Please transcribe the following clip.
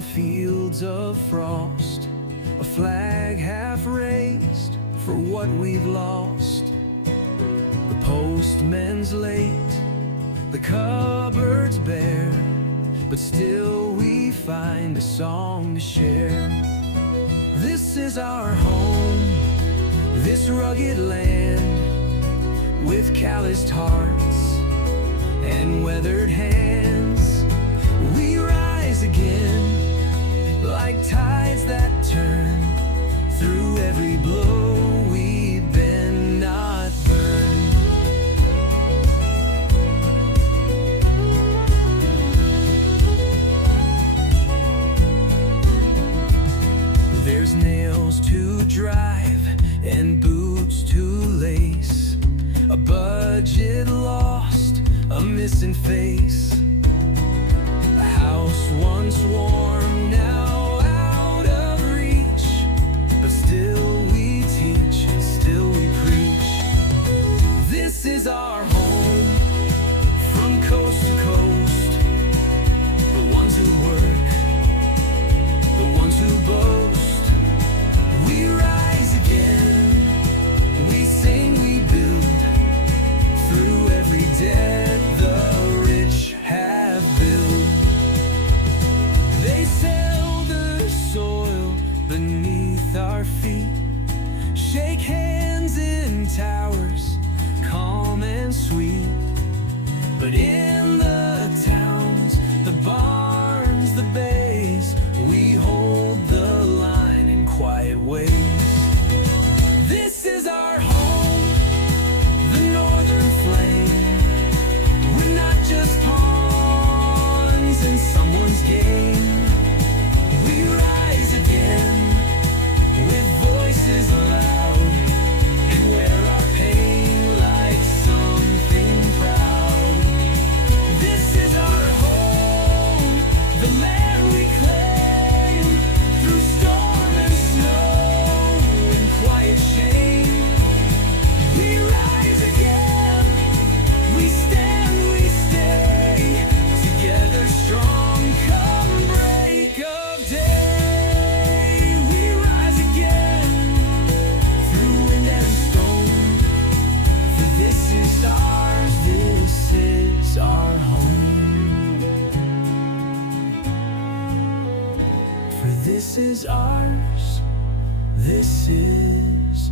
on fields of frost, a flag half raised for what we've lost. The postman's late, the cupboard's bare, but still we find a song to share. This is our home, this rugged land, with calloused hearts and weathered hands. We rise again, like tides that turn, through every blow we bend, not burn. There's nails to drive and boots to lace, a budget lost, a missing face. A house once warm, now out of reach, but still we teach and still we preach. This is our home, from coast to coast. The ones who work, the ones who boast. We rise again, we sing, we build, through every debt the rich have built. They sell the soil beneath our feet, shake hands in towers, calm and sweet. But in the towns, the barns, the bays, we hold the line in quiet ways. This is our home, the northern flame. We're not just pawns in someone's game. We rise again, with voices loud, and wear our pain like something proud. This is our home, the land we claim, through storm and snow and quiet shame. We rise again, we stand, we stay, together strong come break of day. We rise again, through wind and stone, for this is ours, this is our home. For this is ours, this is